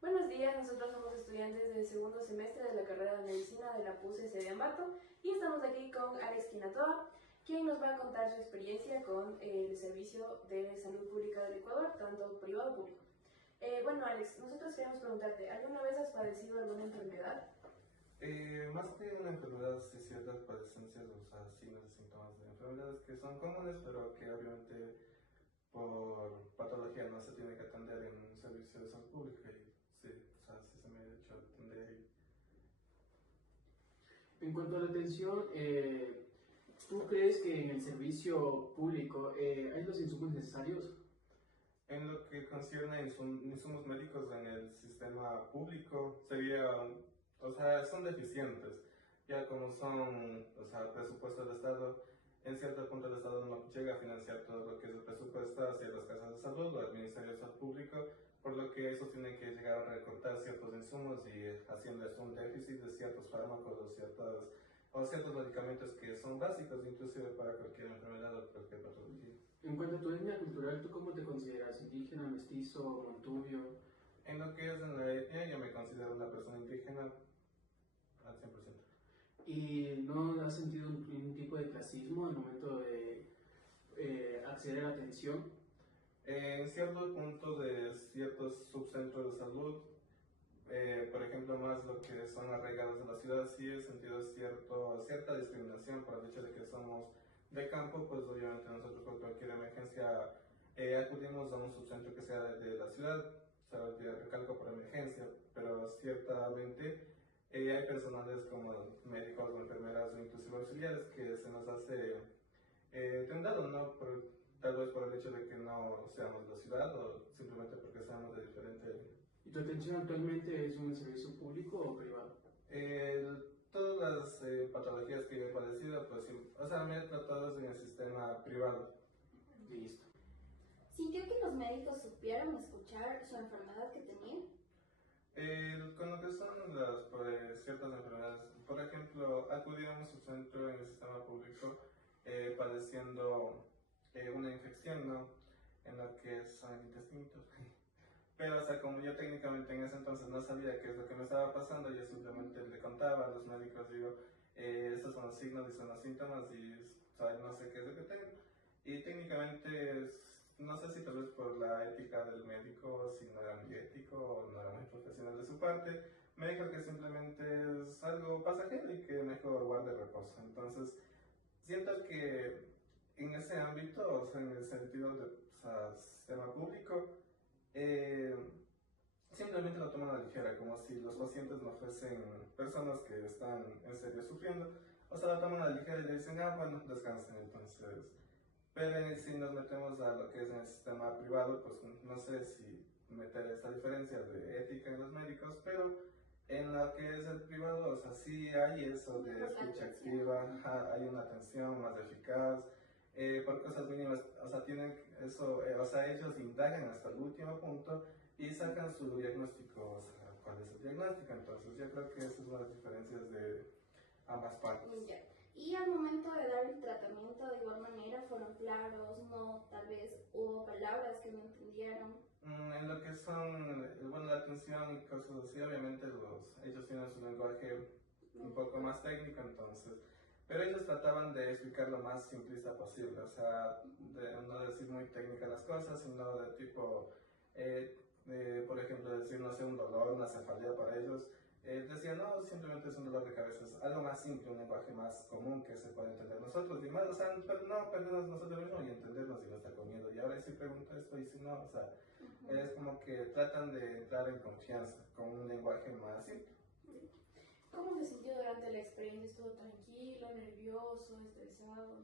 Buenos días, nosotros somos estudiantes del segundo semestre de la carrera de Medicina de la PUCC de Ambato y estamos aquí con Alex Quinatoa, quien nos va a contar su experiencia con el Servicio de Salud Pública del Ecuador, tanto privado como público. Bueno, Alex, nosotros queremos preguntarte, ¿alguna vez has padecido alguna enfermedad? Más que una enfermedad, sí ciertas padecencias, o sea, signos y síntomas de enfermedades que son comunes, pero que obviamente por patología no se tiene que atender en un servicio de salud pública. Y sí, o sea, sí se me ha hecho atender. En cuanto a la atención, ¿tú crees que en el servicio público hay los insumos necesarios? En lo que concierne a insumos médicos en el sistema público, sería, o sea, son deficientes, ya como son, o sea, presupuesto del Estado, en cierto punto el Estado no llega a financiar todo lo que es el presupuesto hacia las casas de salud o el Ministerio de Salud Público, por lo que eso tiene que llegar a recortar ciertos insumos y haciéndoles un déficit de ciertos fármacos o ciertos medicamentos que son básicos inclusive para cualquier enfermedad o cualquier patología. En cuanto a tu etnia cultural, ¿tú cómo te consideras? ¿Indígena, mestizo, montubio? En lo que es en la etnia, yo me considero una persona indígena al 100%. ¿Y no has sentido un tipo de clasismo al momento de acceder a la atención? En cierto punto de ciertos subcentros de salud, por ejemplo, más lo que son arraigados de la ciudad, sí he sentido cierta discriminación por el hecho de que somos de campo, pues obviamente nosotros por cualquier emergencia acudimos a un subcentro que sea de la ciudad, o sea, recalco por emergencia, pero ciertamente hay personales como médicos o enfermeras o inclusive auxiliares que se nos hace tentado, ¿no? Tal vez por el hecho de que no seamos de la ciudad o simplemente porque seamos de diferente. ¿Y tu atención actualmente es un servicio público o privado? Todas las patologías que he padecido, pues sí, o sea, me he tratado en el sistema privado. Listo. ¿Sintió que los médicos supieron escuchar su enfermedad que tenía? Con lo que son las ciertas enfermedades, por ejemplo, acudí a un subcentro en el sistema público padeciendo una infección, ¿no? En lo que son el intestino. Pero, o sea, como yo técnicamente en ese entonces no sabía qué es lo que me estaba pasando, yo simplemente le contaba a los médicos, digo, estos son los signos y son los síntomas y, o sea, no sé qué es lo que tengo. Y técnicamente, no sé si tal vez por la ética del médico, si no era muy ético o no era muy profesional de su parte, me dijo que simplemente es algo pasajero y que mejor guarde reposo. Entonces, siento que en ese ámbito, o sea, en el sentido del sistema público, eh, simplemente lo toman a la ligera, como si los pacientes no fuesen personas que están en serio sufriendo, o sea, lo toman a la ligera y le dicen, ah, bueno, descansen entonces. Pero si nos metemos a lo que es en el sistema privado, pues no sé si meter esta diferencia de ética en los médicos, pero en lo que es el privado, o sea, sí hay eso de escucha activa, hay una atención más eficaz, por cosas mínimas, o sea, tienen eso, o sea, ellos indagan hasta el último punto y sacan su diagnóstico, o sea, cuál es el diagnóstico. Entonces, yo creo que esas son las diferencias de ambas partes. Ya. Y al momento de dar el tratamiento, de igual manera, fueron claros, no, tal vez hubo palabras que no entendieron. En lo que son, bueno, la atención y cosas así, obviamente ellos tienen su lenguaje un poco más técnico, entonces, pero ellos trataban de explicar lo más simplista posible, o sea, de no decir muy técnicas las cosas, sino de tipo, por ejemplo, decir, no sé, un dolor, una cefalea para ellos. Decía, no, simplemente es un dolor de cabeza, es algo más simple, un lenguaje más común que se puede entender nosotros, y más, o sea, pero no perdernos nosotros mismos y entendernos y no estar comiendo. Y ahora si pregunto esto y si no, o sea, es como que tratan de entrar en confianza con un lenguaje más simple. ¿Cómo se sintió durante la experiencia? ¿Estuvo tranquilo, nervioso, estresado?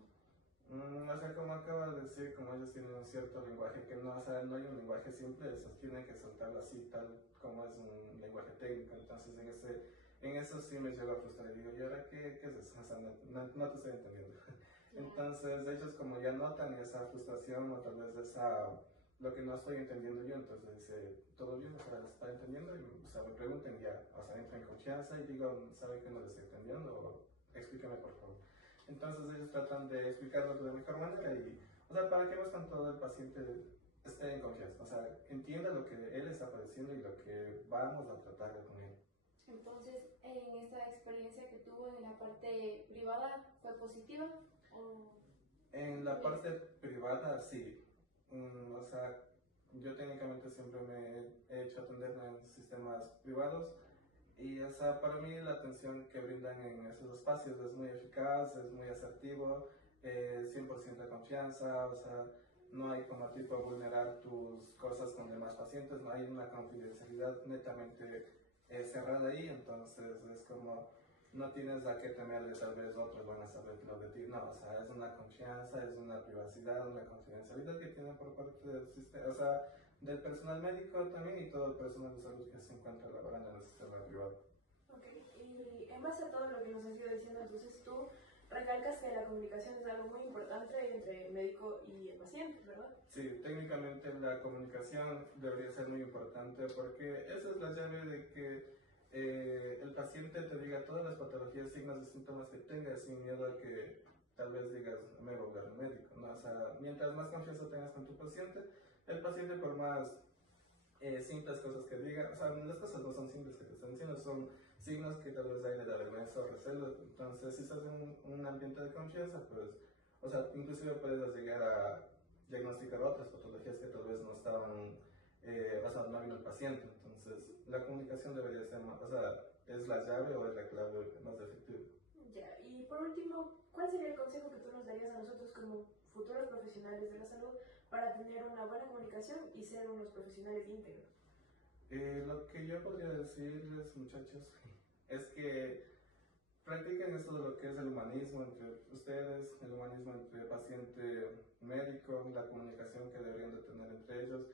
O sea, como acabo de decir, como ellos tienen un cierto lenguaje que no, o sea, no hay un lenguaje simple, esos tienen que soltarlo así, tal como es un lenguaje técnico. Entonces, en eso sí me lleva a frustrar y digo, ¿y ahora qué es eso? O sea, no te estoy entendiendo. Entonces, ellos como ya notan esa frustración o tal vez lo que no estoy entendiendo yo, entonces dice, ¿todo bien? O sea, ¿lo está entendiendo? Y, o sea, me pregunten ya, o sea, entro en confianza y digo, ¿sabe que no lo estoy entendiendo? O explíqueme por favor. Entonces ellos tratan de explicarlo de la mejor manera y, o sea, para que no están todo el paciente esté en confianza, o sea, entienda lo que él está padeciendo y lo que vamos a tratar con él. Entonces, en esta experiencia que tuvo en la parte privada, ¿fue positiva? ¿O... En la parte privada, sí. O sea, yo técnicamente siempre me he hecho atender en sistemas privados y, o sea, para mí la atención que brindan en esos espacios es muy eficaz, es muy asertivo, 100% de confianza, o sea, no hay como tipo vulnerar tus cosas con demás pacientes, no hay una confidencialidad netamente cerrada ahí, entonces es como no tienes a qué temerle, tal vez otros van a saber lo de ti, no, o sea, es una confianza, es una privacidad, una confidencialidad que tienen por parte del sistema, o sea, del personal médico también y todo el personal de salud que se encuentra laborando en el sistema privado. Ok, y en base a todo lo que nos has ido diciendo, entonces tú recalcas que la comunicación es algo muy importante entre el médico y el paciente, ¿verdad? Sí, técnicamente la comunicación debería ser muy importante porque esa es la llave de que el paciente te diga todas las patologías, signos y síntomas que tenga sin miedo a que tal vez digas, me voy a hablar al médico, ¿no? O sea, mientras más confianza tengas con tu paciente, el paciente por más simples cosas que diga, o sea, las cosas no son simples que te están diciendo, son signos que tal vez a él le da vergüenza o recelo, entonces si estás en un ambiente de confianza, pues, o sea, inclusive puedes llegar a diagnosticar otras patologías que tal vez no estaban, o sea, no vino el paciente, entonces la comunicación debería ser, o sea, es la llave o es la clave más efectiva. Ya, y por último, ¿cuál sería el consejo que tú nos darías a nosotros como futuros profesionales de la salud para tener una buena comunicación y ser unos profesionales íntegros? Lo que yo podría decirles, muchachos, es que practiquen esto de lo que es el humanismo entre ustedes, el humanismo entre paciente-médico, la comunicación que deberían de tener entre ellos,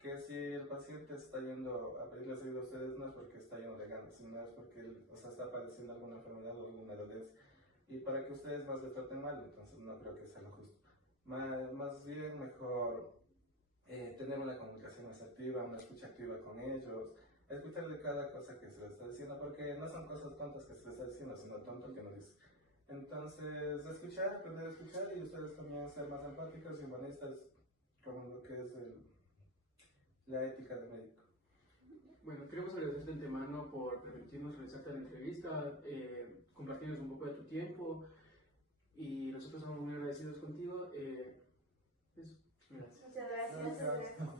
que si el paciente está yendo a pedirles ayuda a ustedes no es porque está lleno de ganas, sino es porque él, o sea, está padeciendo alguna enfermedad o alguna dolencia, y para que ustedes más le traten mal, entonces no creo que sea lo justo. Más bien mejor tener una comunicación asertiva, una escucha activa con ellos, escuchar de cada cosa que se les está diciendo, porque no son cosas tontas que se les está diciendo, sino tonto el que nos dice. Entonces, escuchar, aprender a escuchar y ustedes también ser más empáticos y humanistas con lo que es la ética del médico. Bueno, queremos agradecerte de antemano por permitirnos realizarte la entrevista, compartirnos un poco de tu tiempo y nosotros estamos muy agradecidos contigo. Eso. Gracias. Muchas gracias. Gracias.